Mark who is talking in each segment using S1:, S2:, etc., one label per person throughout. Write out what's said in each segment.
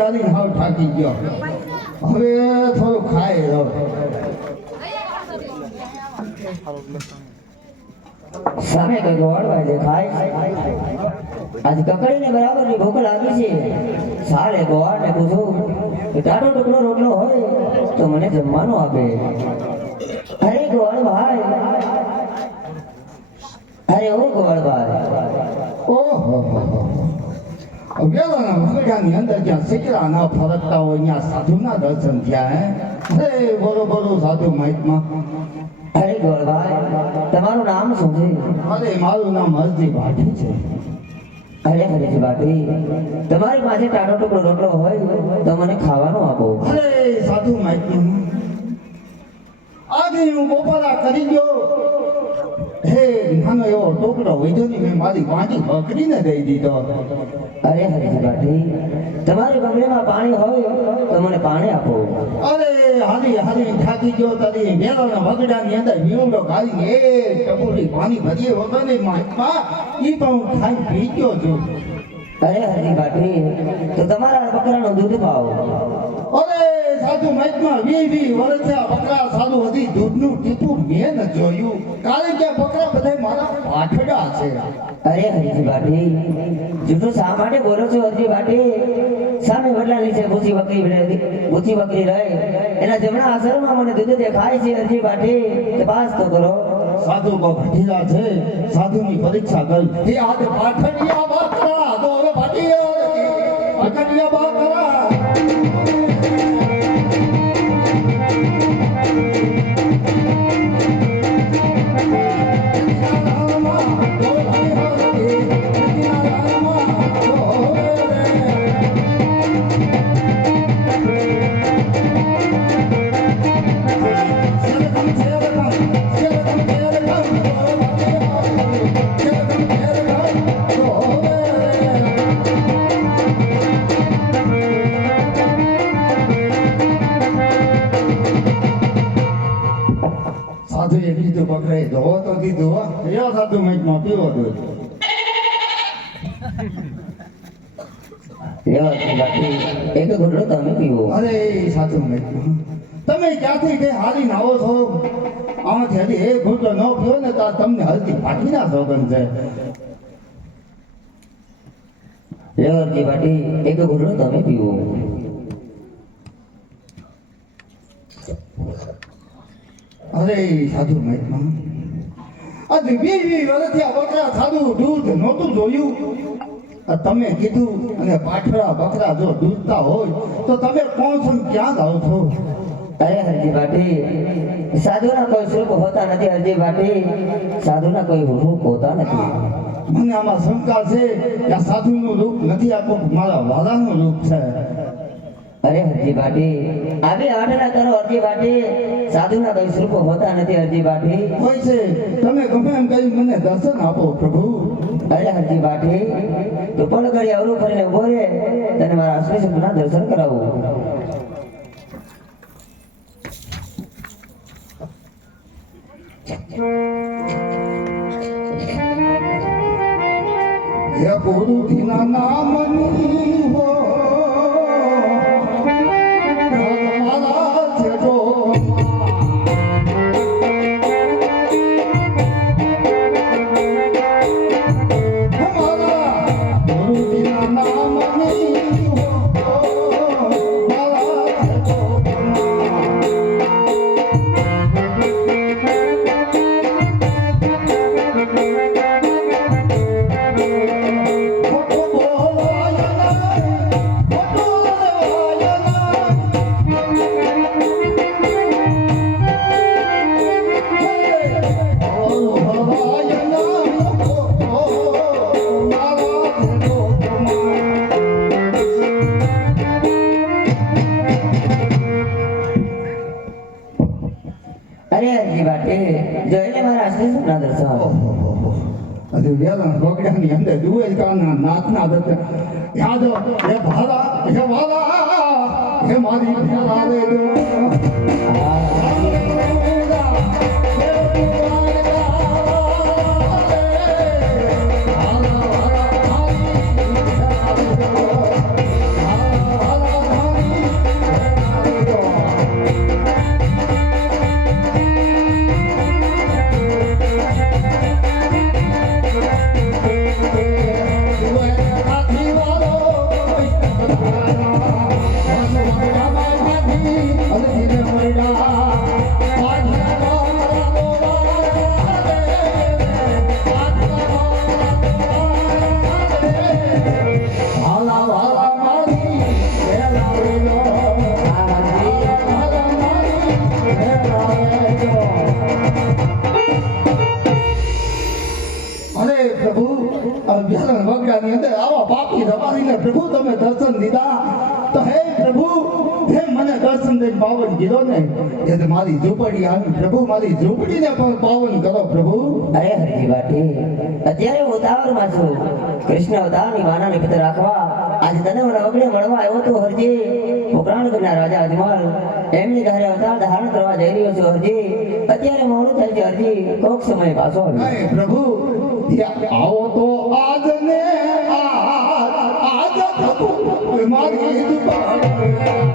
S1: હાલી હાવ થાકી ગયો. હવે થોડું ખાય લો
S2: સામે કઈ ગોળવાય દેખાય આજ કકડીને બરાબરની ભૂખ લાગી છે. સારે ગોળ ને પૂછું કે તારો ટુકડો રોટલો હોય તો મને જમવાનું આપે. અરે ગોળ ભાઈ. અરે ઓ ગોળ ભાઈ.
S1: ઓહો વેલાના વગડાની અંદર જ્યાં સિકરા ના ફરકતા હોય ત્યાં સાધુના દર્શન થયા હે. અરે બોલો સાધુ મહાત્મા.
S2: અરે ગોળ તમારું નામ શું છે?
S1: અરે મારું નામ હરજી ભાટી છે.
S2: અરે હરેશ બાટી તમારી પાસે ટાટો ટુકડો રોટલો હોય તો મને ખાવાનું આપો.
S1: અરે સાધુ મહાત્મા આજે હું બપોરા કરી ગયો. નાનો એવો ટોકરો વધ્યો ને મેં મારી વાંચી બકરીને દઈ દીધો.
S2: અરે હરેશ બાટી તમારી બંગડીમાં પાણી હોય તો મને પાણી આપો.
S1: અરે હાલી હાલી થાકી ગયો તારી મેળાના વગડાની અંદર વીવડો ગાળી એ ટપુરી પાણી ભરીએ વગર ને મહાત્મા ઈ પણ હું ખાઈ પી ગયો છું.
S2: અરે હરી બાટી તો તમારા બકરાનો દૂધ પાવો
S1: મહાત્મા વી વી વર્ષે બકરા સાધુ હતી. દૂધનું ટીપું મેં ન જોયું. કારણ કે બકરા બધા મારા પાઠડા છે.
S2: અરે હરીજી બાટી જૂઠું શા માટે બોલો છો હરજી બાટી સામે વડલા નીચે ભૂસી બકરી ભૂસી બકરી રહે. એના જમણા અસરમાં મને દૂધ દેખાય છે હરજી બાટી તપાસ તો કરો.
S1: સાધુ ભટીલા છે. સાધુની પરીક્ષા કરી. એ આજે પાઠડિયા બકરા તો હવે ભટીયા પાઠડિયા બકરા
S2: એક ઘૂંટડો તમે પીવો
S1: અરે સાધુ મેચમાં તમે ક્યાંથી તે હારી આવો છો આમાંથી હજી એક ન પીવો ને તો તમને હલતી પાટીના સોગન છે
S2: લ્યો હરજી એક ઘૂંટડો તમે પીવો
S1: અરે સાધુ મહાત્મા આજે વી વી વર્ષથી આ બકરા સાદું દૂધ નહોતું જોયું. આ તમે કીધું અને પાઠરા બકરા જો દૂધતા હોય તો તમે કોણ છો ક્યાં જાઓ છો?
S2: અરે હરજી ભાટી સાધુના કોઈ શુલ્ક હોતા નથી હરજી ભાટી સાધુના કોઈ રૂપ હોતા નથી.
S1: મને આમાં શંકા છે કે સાધુનું રૂપ નથી આ મારા વાલાનું રૂપ છે.
S2: અરે હરજી બાટી આવી આટલા કરો હરજી બાટી સાધુના કોઈ સ્વરૂપ હોતા નથી હરજી બાટી
S1: હોય છે. તમે ગમે એમ કહી મને દર્શન આપો પ્રભુ.
S2: અરે હરજી બાટી તું પણ ઘડી અવરું ફરીને ઊભો રે તને મારા અશ્વિ સપના દર્શન કરાવું.
S1: હે ગુરુજીના નામની હો. મારા
S2: શ્રી સોના દર્શન
S1: ઓહોહોહો. હજુ વેલા વગડાની અંદર દુવેલ કાના નાથના દત્ત યાદ હે ભાલા હે વાલા હે દર્શન દીધા તો હે પ્રભુ? હે મને દર્શન દઈને પાવન કીધો ને એ મારી ઝૂંપડી આવી પ્રભુ મારી ઝૂંપડીને પણ પાવન કરો પ્રભુ.
S2: અરે હરજી બાટી અત્યારે હું ઉતાવળમાં છું. કૃષ્ણ અવતારની વાનાને નિમિત્ત રાખવા આજે તને મને વગડે મળવા આવ્યો તો હરજી પોકરાણગઢના રાજા અજમલ એમની ઘરે અવતાર ધારણ કરવા જઈ રહ્યો છું હરજી. અત્યારે મોડું થાય છે હરજી કોક સમય પાછો
S1: પ્રભુ આવો તો આજ ને આજ આજ પ્રભુ મારી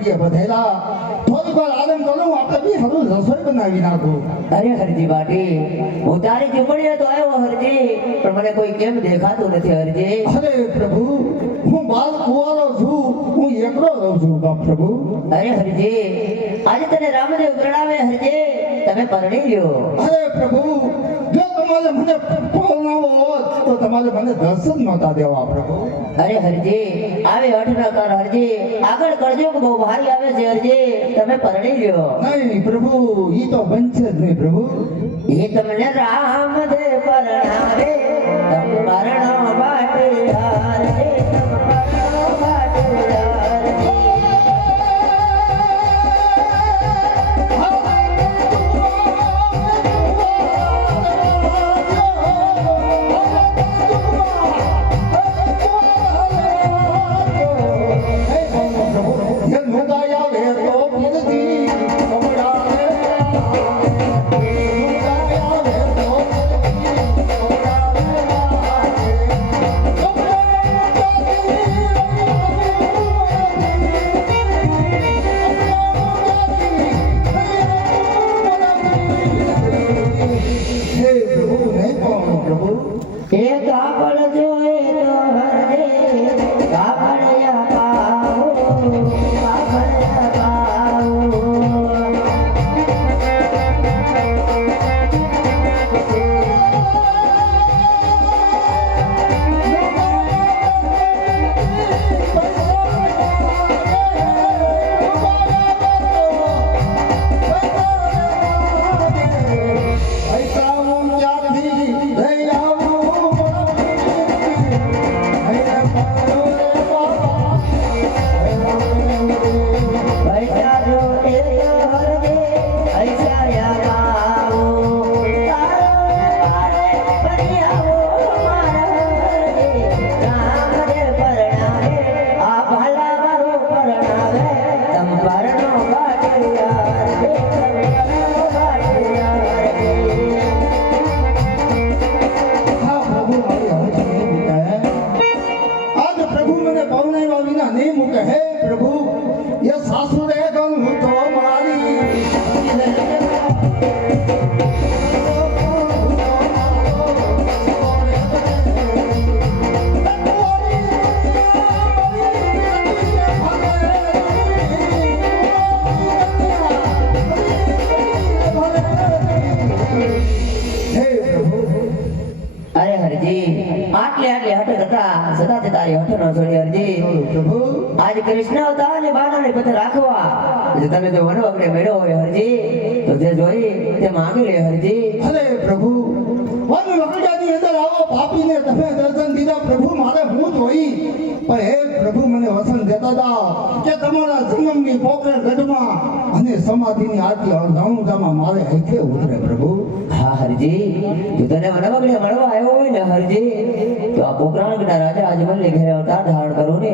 S1: મારી બધેલા થોડી વાર આનંદ કરો આપણે બી હરું રસોઈ બનાવી નાખું.
S2: અરે હરજી બાટી હું તારી ઝૂંપડીએ તો આવ્યો હરજી પણ મને કોઈ કેમ દેખાતું નથી હરજી?
S1: અરે પ્રભુ હું બાલ કુવારો છું હું એકલો રહું છું બાપ પ્રભુ.
S2: અરે હરજી આજે તને રામદેવ પ્રણામે હરજી તમે પરણી લ્યો.
S1: અરે પ્રભુ જો તમારે મને પહોંચાવો તો તમારે મને દર્શન નહોતા દેવા પ્રભુ.
S2: અરે હરજી આવે અઠ ન કર હરજી. આગળ કરજો બહુ ભારી આવે છે હરજી. તમે પરણી લ્યો.
S1: નહીં પ્રભુ ઈ તો બનશે જ નહીં પ્રભુ.
S2: એ તમને રામદેવ પરણાવે તમ મરણ બાટે હારજે આજ કૃષ્ણ અવતાર ને બાળાને પથ્થર રાખવા. જો તમે તો વનો અગ્ને મેળો હોય હરજી. તો જે જોઈ તે માંગી લે હરજી.
S1: અરે પ્રભુ વન વકડાની અંદર આવો પાપીને તમે દર્શન દીધા. પ્રભુ, મારે હું જોઈ? પણ હે પ્રભુ, મને વસન દેતા હતા કે તમારા જન્મની પોકળ ગઢમાં અને સમાધિની આરતી રાણુજામાં મારે હૈખે ઉતરે પ્રભુ?
S2: હા હરજી. તું તને વનો અગ્ને મળવા આવ્યો હોય ને હરજી, તો આ પોકરાણના રાજા અજમલને ઘરે અવતાર કરો ને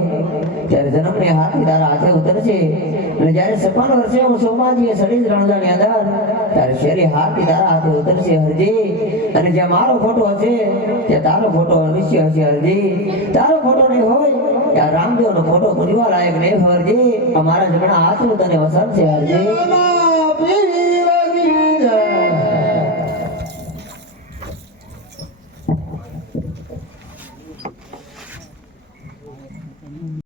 S2: ત્યારે જન્મને હાથી તારા હાથે ઉતરશે. અને જ્યારે સપન વર્ષે હું સોમાજીએ સડી રણજાની અંદર, ત્યારે શેરી હાથી તારા હાથે ઉતરશે હરજી. અને જ્યાં મારો ફોટો હશે, ત્યાં તારો ફોટો અવશ્ય હશે હરજી. તારો ફોટો નહીં હોય, ત્યાં રામદેવનો ફોટો બનવા નહીં હરજી. અમારા જમણા હાથનું તને વસંત છે હરજી.